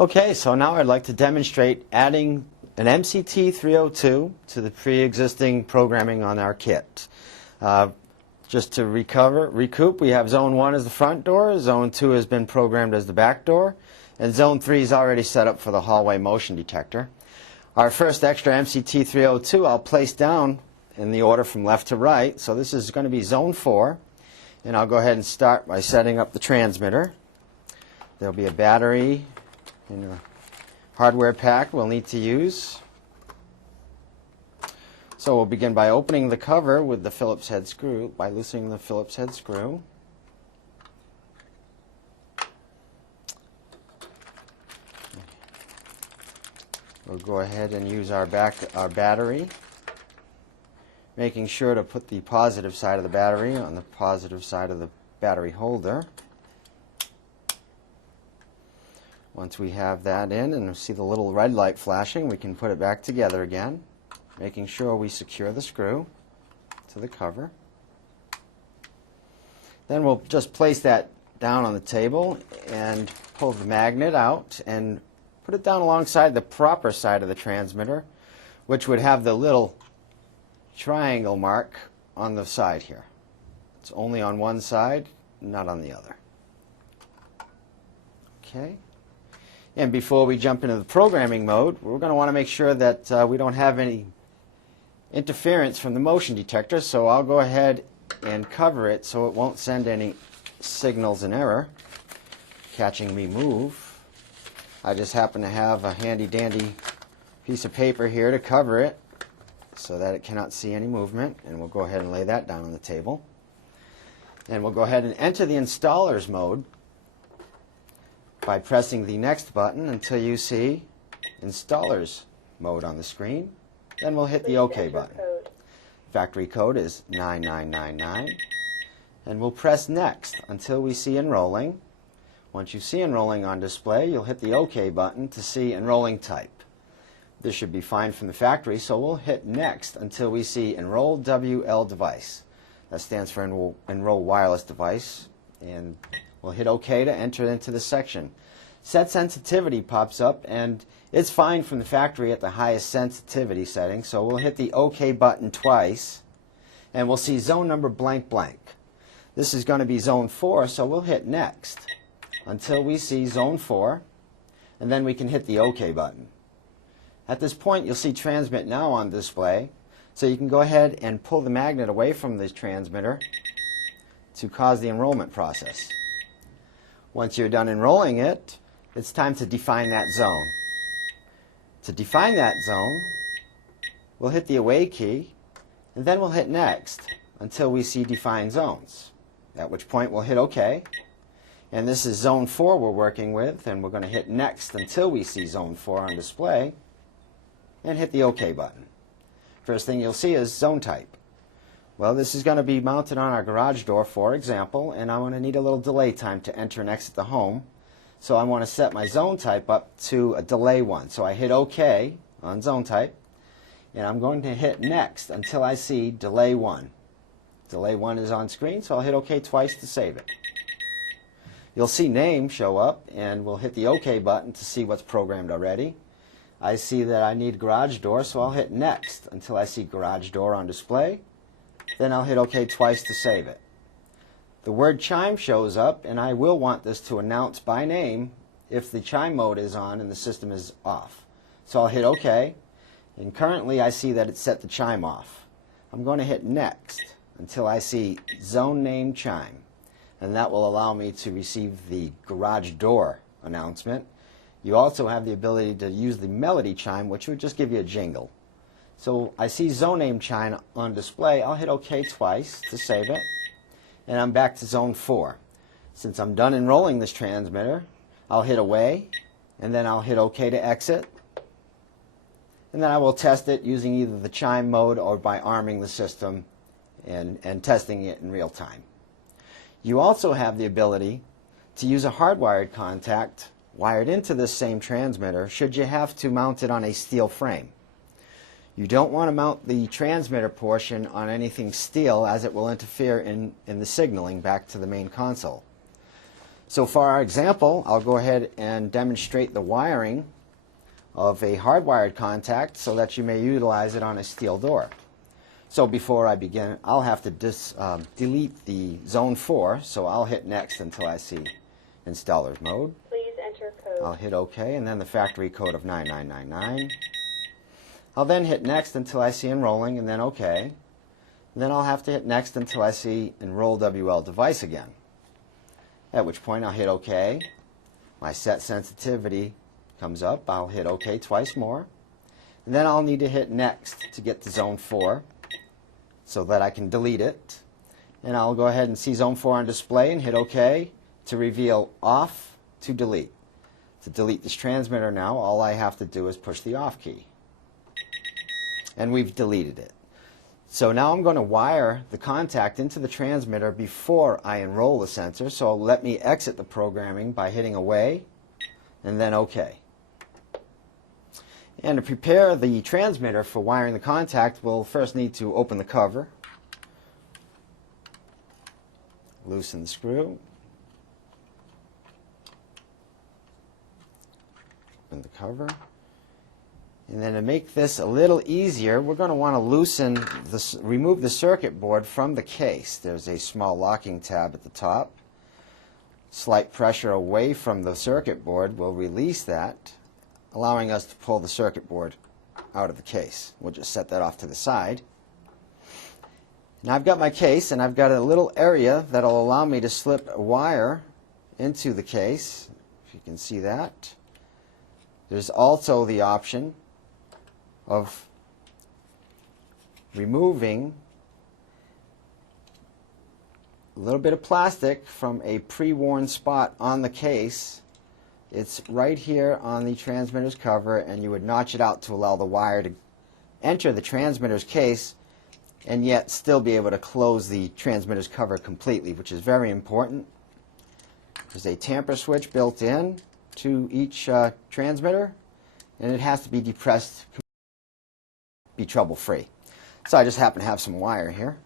Okay, so now I'd like to demonstrate adding an MCT302 to the pre-existing programming on our kit. Just to recoup, we have Zone 1 as the front door, Zone 2 has been programmed as the back door, and Zone 3 is already set up for the hallway motion detector. Our first extra MCT302 I'll place down in the order from left to right, so this is going to be Zone 4, and I'll go ahead and start by setting up the transmitter. There'll be a battery and a hardware pack we'll need to use. So we'll begin by opening the cover with the Phillips head screw, by loosening the Phillips head screw. We'll go ahead and use our battery, making sure to put the positive side of the battery on the positive side of the battery holder. Once we have that in and see the little red light flashing, we can put it back together again, making sure we secure the screw to the cover. Then we'll just place that down on the table and pull the magnet out and put it down alongside the proper side of the transmitter, which would have the little triangle mark on the side here. It's only on one side, not on the other. Okay. And before we jump into the programming mode, we're going to want to make sure that we don't have any interference from the motion detector, so I'll go ahead and cover it so it won't send any signals in error, catching me move. I just happen to have a handy-dandy piece of paper here to cover it so that it cannot see any movement, and we'll go ahead and lay that down on the table. And we'll go ahead and enter the installer's mode by pressing the next button until you see installer's mode on the screen. Then we'll hit the OK button. Factory code is 9999. And we'll press next until we see enrolling. Once you see enrolling on display, you'll hit the OK button to see enrolling type. This should be fine from the factory, so we'll hit next until we see enroll WL device. That stands for enroll wireless device. And we'll hit OK to enter into the section. Set sensitivity pops up, and it's fine from the factory at the highest sensitivity setting, so we'll hit the OK button twice, and we'll see zone number blank blank. This is going to be zone 4, so we'll hit next until we see zone 4, and then we can hit the OK button. At this point, you'll see transmit now on display, so you can go ahead and pull the magnet away from the transmitter to cause the enrollment process. Once you're done enrolling it, it's time to define that zone. To define that zone, we'll hit the away key, and then we'll hit next until we see define zones, at which point we'll hit OK. And this is zone 4 we're working with, and we're going to hit next until we see zone 4 on display, and hit the OK button. First thing you'll see is zone type. Well, this is going to be mounted on our garage door, for example, and I'm going to need a little delay time to enter and exit the home. So I want to set my zone type up to a delay 1. So I hit OK on zone type, and I'm going to hit next until I see delay 1. Delay 1 is on screen, so I'll hit OK twice to save it. You'll see name show up, and we'll hit the OK button to see what's programmed already. I see that I need garage door, so I'll hit next until I see garage door on display. Then I'll hit OK twice to save it. The word chime shows up, and I will want this to announce by name if the chime mode is on and the system is off. So I'll hit OK, and currently I see that it's set the chime off. I'm going to hit next until I see zone name chime, and that will allow me to receive the garage door announcement. You also have the ability to use the melody chime, which would just give you a jingle. So I see zone name chime on display. I'll hit OK twice to save it, and I'm back to zone 4. Since I'm done enrolling this transmitter, I'll hit away, and then I'll hit OK to exit, and then I will test it using either the chime mode or by arming the system and testing it in real time. You also have the ability to use a hardwired contact wired into this same transmitter should you have to mount it on a steel frame. You don't want to mount the transmitter portion on anything steel, as it will interfere in the signaling back to the main console. So for our example, I'll go ahead and demonstrate the wiring of a hardwired contact so that you may utilize it on a steel door. So before I begin, I'll have to delete the zone 4, so I'll hit next until I see installer's mode. Please enter code. I'll hit OK, and then the factory code of 9999. I'll then hit next until I see enrolling, and then OK. And then I'll have to hit next until I see enroll WL device again. At which point I'll hit OK. My set sensitivity comes up. I'll hit OK twice more. And then I'll need to hit next to get to zone 4 so that I can delete it. And I'll go ahead and see zone 4 on display and hit OK to reveal off to delete. To delete this transmitter now, all I have to do is push the off key. And we've deleted it. So now I'm going to wire the contact into the transmitter before I enroll the sensor. So let me exit the programming by hitting away and then OK. And to prepare the transmitter for wiring the contact, we'll first need to open the cover, loosen the screw, open the cover. And then to make this a little easier, we're going to want to remove the circuit board from the case. There's a small locking tab at the top. Slight pressure away from the circuit board will release that, allowing us to pull the circuit board out of the case. We'll just set that off to the side. Now I've got my case, and I've got a little area that will allow me to slip a wire into the case, if you can see that. There's also the option of removing a little bit of plastic from a pre-worn spot on the case. It's right here on the transmitter's cover, and you would notch it out to allow the wire to enter the transmitter's case and yet still be able to close the transmitter's cover completely, which is very important. There's a tamper switch built in to each transmitter, and it has to be depressed to be trouble-free. So I just happen to have some wire here.